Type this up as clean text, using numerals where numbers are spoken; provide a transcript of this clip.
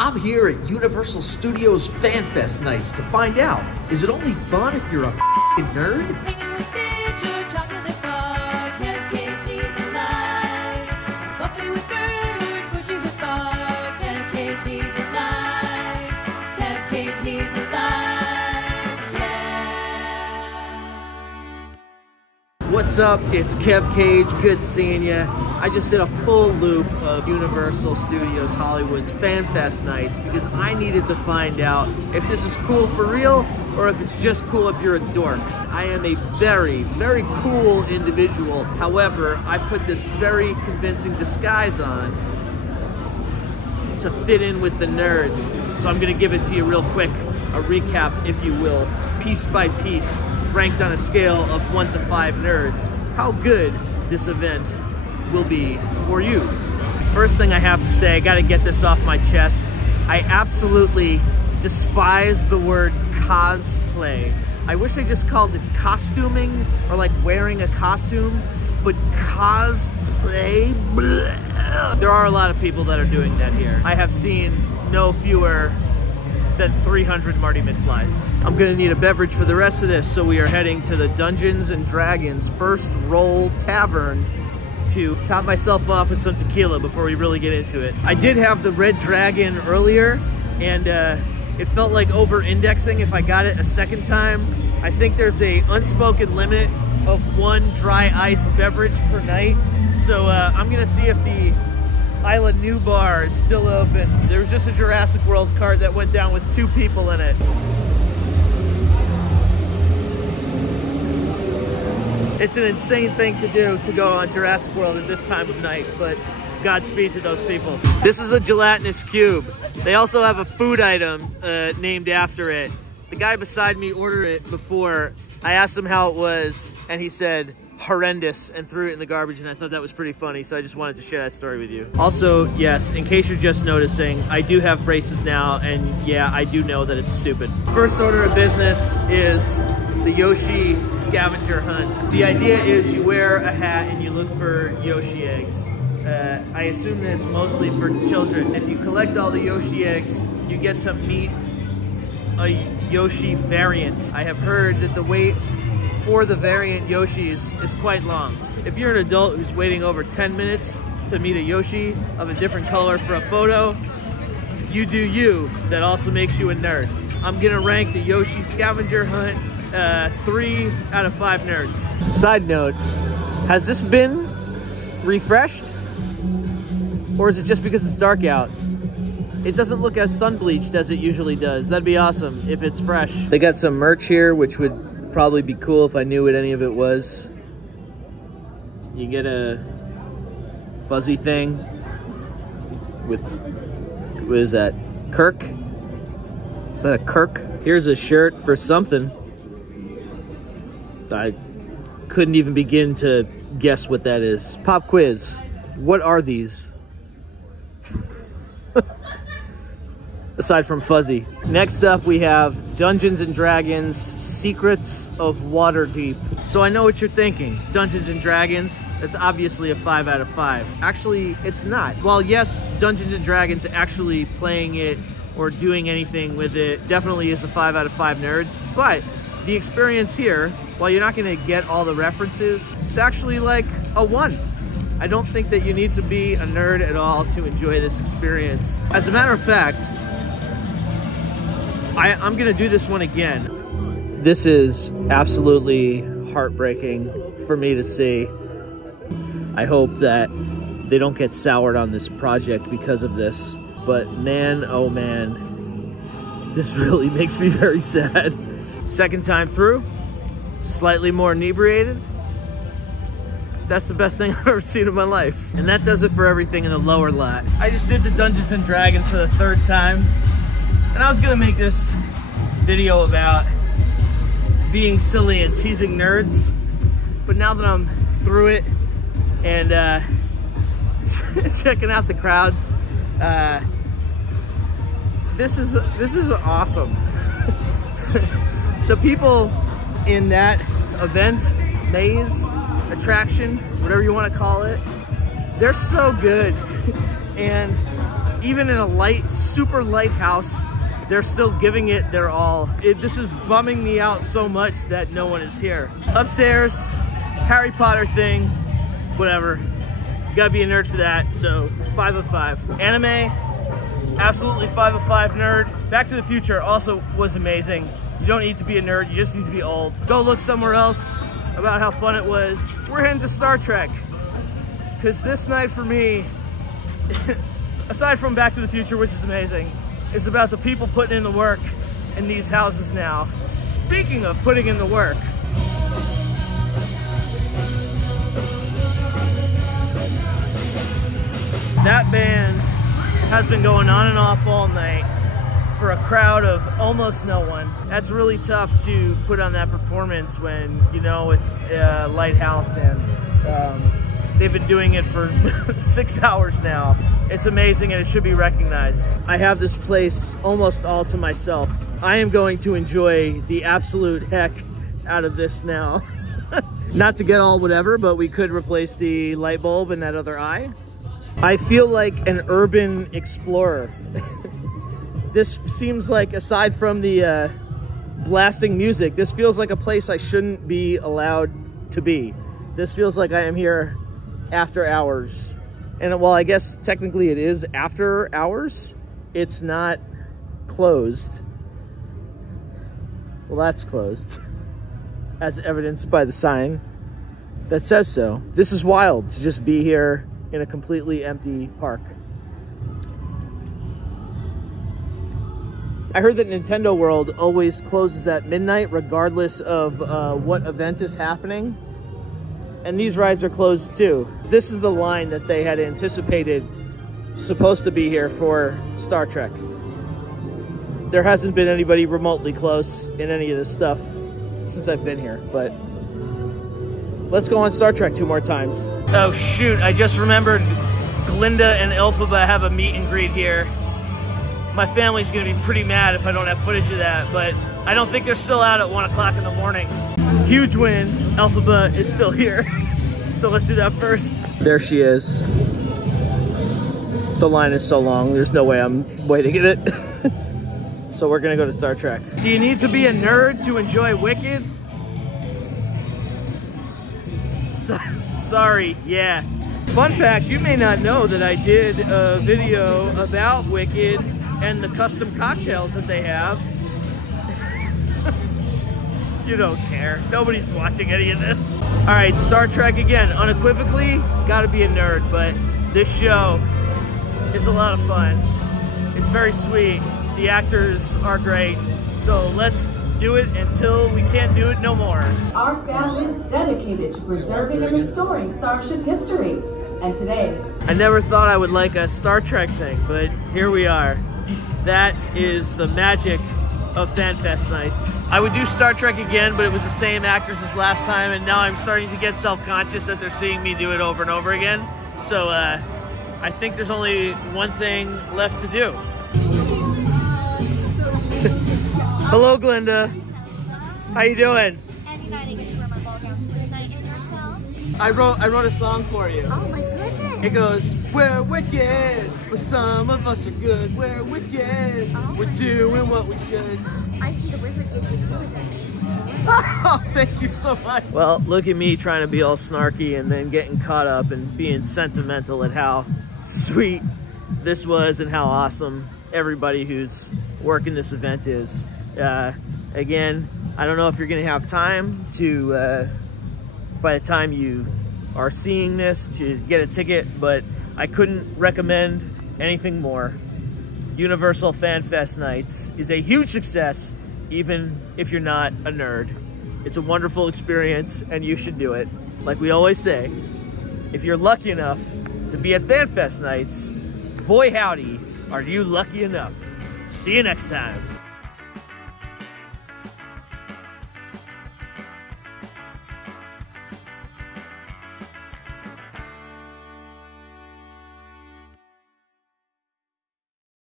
I'm here at Universal Studios Fan Fest nights to find out, is it only fun if you're a f***ing nerd? Hanging with Stitcher, chocolate and fog, Kev Cage needs a life. Buffy with burgers, Bushy with fog, Kev Cage needs a life. Kev Cage needs a life, yeah. What's up? It's Kev Cage. Good seeing ya. I just did a full loop of Universal Studios Hollywood's Fan Fest nights because I needed to find out if this is cool for real or if it's just cool if you're a dork. I am a very, very cool individual. However, I put this very convincing disguise on to fit in with the nerds. So I'm gonna give it to you real quick, a recap, if you will, piece by piece, ranked on a scale of 1 to 5 nerds, how good this event will be for you. First thing I have to say, I gotta get this off my chest. I absolutely despise the word cosplay. I wish I just called it costuming or like wearing a costume, but cosplay, bleh. There are a lot of people that are doing that here. I have seen no fewer than 300 Marty McFlys. I'm gonna need a beverage for the rest of this, so we are heading to the Dungeons and Dragons First Roll Tavern to top myself off with some tequila before we really get into it. I did have the Red Dragon earlier, and it felt like over-indexing if I got it a second time. I think there's a unspoken limit of 1 dry ice beverage per night, so I'm gonna see if the Isla New Bar is still open. There was just a Jurassic World cart that went down with 2 people in it. It's an insane thing to do, to go on Jurassic World at this time of night, but Godspeed to those people. This is the gelatinous cube. They also have a food item named after it. The guy beside me ordered it before. I asked him how it was, and he said, horrendous, and threw it in the garbage, and I thought that was pretty funny, so I just wanted to share that story with you. Also, yes, in case you're just noticing, I do have braces now, and yeah, I do know that it's stupid. First order of business is the Yoshi scavenger hunt. The idea is you wear a hat and you look for Yoshi eggs. I assume that it's mostly for children. If you collect all the Yoshi eggs, you get to meet a Yoshi variant. I have heard that the wait for the variant Yoshis is quite long. If you're an adult who's waiting over 10 minutes to meet a Yoshi of a different color for a photo, you do you. That also makes you a nerd. I'm gonna rank the Yoshi scavenger hunt 3 out of 5 nerds. Side note, has this been refreshed? Or is it just because it's dark out? It doesn't look as sun bleached as it usually does. That'd be awesome if it's fresh. They got some merch here, which would probably be cool if I knew what any of it was. You get a fuzzy thing with, what is that, Kirk? Is that a Kirk? Here's a shirt for something. I couldn't even begin to guess what that is. Pop quiz. What are these? Aside from fuzzy. Next up we have Dungeons and Dragons Secrets of Waterdeep. So I know what you're thinking. Dungeons and Dragons, that's obviously a 5 out of 5. Actually, it's not. While yes, Dungeons and Dragons actually playing it or doing anything with it definitely is a 5 out of 5 nerds, but the experience here, while you're not gonna get all the references, it's actually like a 1. I don't think that you need to be a nerd at all to enjoy this experience. As a matter of fact, I'm gonna do this one again. This is absolutely heartbreaking for me to see. I hope that they don't get soured on this project because of this, but man, oh man, this really makes me very sad. Second time through, slightly more inebriated. That's the best thing I've ever seen in my life. And that does it for everything in the lower lot. I just did the Dungeons and Dragons for the 3rd time. And I was gonna make this video about being silly and teasing nerds. But now that I'm through it and checking out the crowds, this is awesome. The people in that event, maze, attraction, whatever you want to call it, they're so good. And even in a super light house, they're still giving it their all. This is bumming me out so much that no one is here. Upstairs, Harry Potter thing, whatever. You gotta be a nerd for that, so 5 of 5. Anime, absolutely 5 of 5 nerd. Back to the Future also was amazing. You don't need to be a nerd, you just need to be old. Go look somewhere else about how fun it was. We're heading to Star Trek, because this night for me, aside from Back to the Future, which is amazing, is about the people putting in the work in these houses now. Speaking of putting in the work, that band has been going on and off all night for a crowd of almost no one. That's really tough to put on that performance when, you know, it's a lighthouse and they've been doing it for 6 hours now. It's amazing and it should be recognized. I have this place almost all to myself. I am going to enjoy the absolute heck out of this now. Not to get all whatever, but we could replace the light bulb in that other eye. I feel like an urban explorer. This seems like, aside from the blasting music, this feels like a place I shouldn't be allowed to be. This feels like I am here after hours. And while I guess technically it is after hours, it's not closed. Well, that's closed, as evidenced by the sign that says so. This is wild to just be here in a completely empty park. I heard that Nintendo World always closes at midnight regardless of what event is happening. And these rides are closed too. This is the line that they had anticipated supposed to be here for Star Trek. There hasn't been anybody remotely close in any of this stuff since I've been here, but let's go on Star Trek 2 more times. Oh shoot, I just remembered Glinda and Elphaba have a meet and greet here. My family's gonna be pretty mad if I don't have footage of that, but I don't think they're still out at 1 o'clock in the morning. Huge win, Elphaba is still here. So let's do that first. There she is. The line is so long, there's no way I'm waiting at it. So we're gonna go to Star Trek. Do you need to be a nerd to enjoy Wicked? Sorry, yeah. Fun fact, you may not know that I did a video about Wicked and the custom cocktails that they have. You don't care. Nobody's watching any of this. All right, Star Trek again. Unequivocally, gotta be a nerd, but this show is a lot of fun. It's very sweet. The actors are great. So let's do it until we can't do it no more. Our staff is dedicated to preserving and restoring Starship history. And today, I never thought I would like a Star Trek thing, but here we are. That is the magic of FanFest nights. I would do Star Trek again, but it was the same actors as last time, and now I'm starting to get self-conscious that they're seeing me do it over and over again. So I think there's only one thing left to do. Hello, Glinda. How you doing? Any night I get to wear my ball gown tonight, and yourself? I wrote a song for you. Oh my goodness! It goes, we're wicked, but some of us are good. We're wicked, we're doing what we should. I see the wizard gives you two of them. Oh, thank you so much. Well, look at me trying to be all snarky and then getting caught up and being sentimental at how sweet this was and how awesome everybody who's working this event is. Again, I don't know if you're gonna have time to, by the time you are seeing this, to get a ticket, but I couldn't recommend anything more. Universal Fan Fest Nights is a huge success, even if you're not a nerd. It's a wonderful experience and you should do it. Like we always say, if you're lucky enough to be at Fan Fest Nights, boy howdy, are you lucky enough. See you next time.